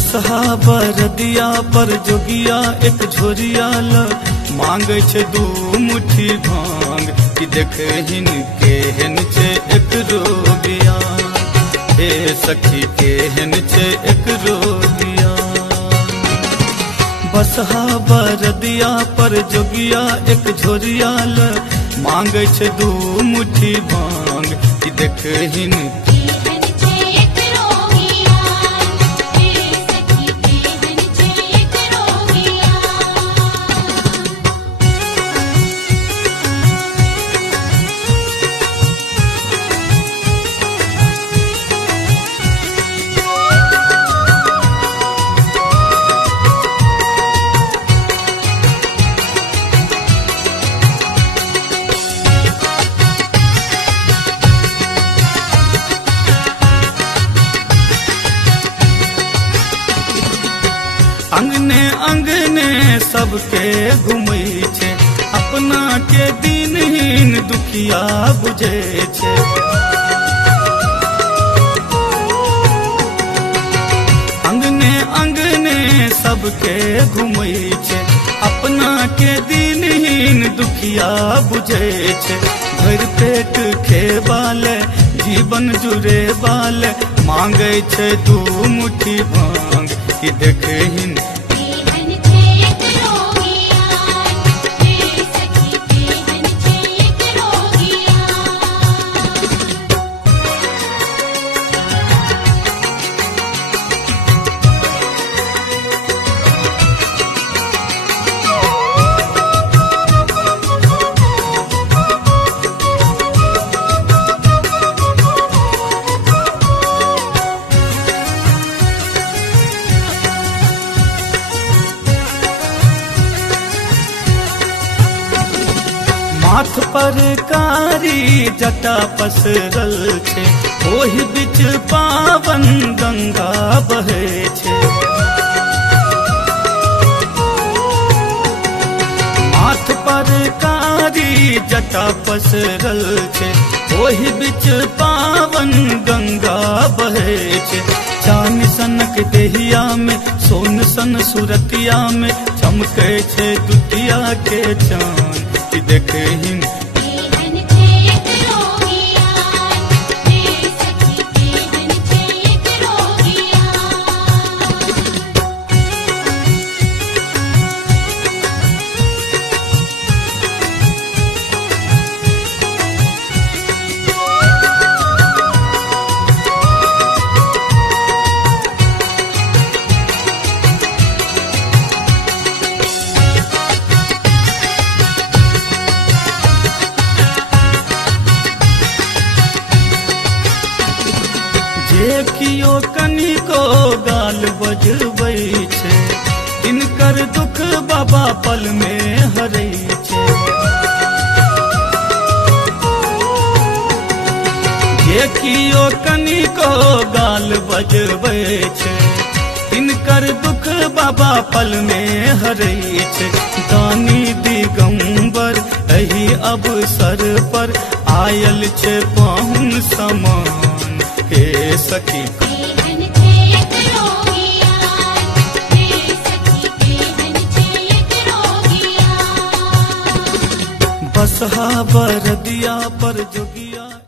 बसहा बरदिया पर जोगिया एक झोरिया ल मांगे छे दू मुट्ठी भांग कि देखहिन केहन छे एक रोगिया। हे सखी केहन छे एक रोगिया। बसहा बरदिया पर जोगिया एक झोरिया ल मांगे छे दू मुट्ठी भांग कि देखहिन अंगने अंगने सबके घूमै छे अपना के दिनहीन दुखिया बुझे छे। अंगने अंगने सबके घूमै छे अपना के दिनहीन दुखिया बुझे छे। भर पेट खेबाले जीवन जुरे बाले मांगे छे दू मुट्ठी भांग कि देखहिन माथ पर कारी जटा पसरल छे ओहि बीच पावन गंगा बहे छे। माथ पर कारी जटा पसरल छे ओहि बीच पावन गंगा बहे छे। चान सनक देहिया में सोन सन सुरतिया में चमके छे दुतिया के चांद कि देखहिन कियो कनिको गाल बजबै छे इनकर दुख बाबा पल में हरै छे। जे कियो कनिको गाल बजबै छे इनकर दुख बाबा पल में हरै छे। दानी दिगंबर एही अवसर पर आयल छे पाहुन समान। हे सखी बसहा बरदिया पर जोगिया।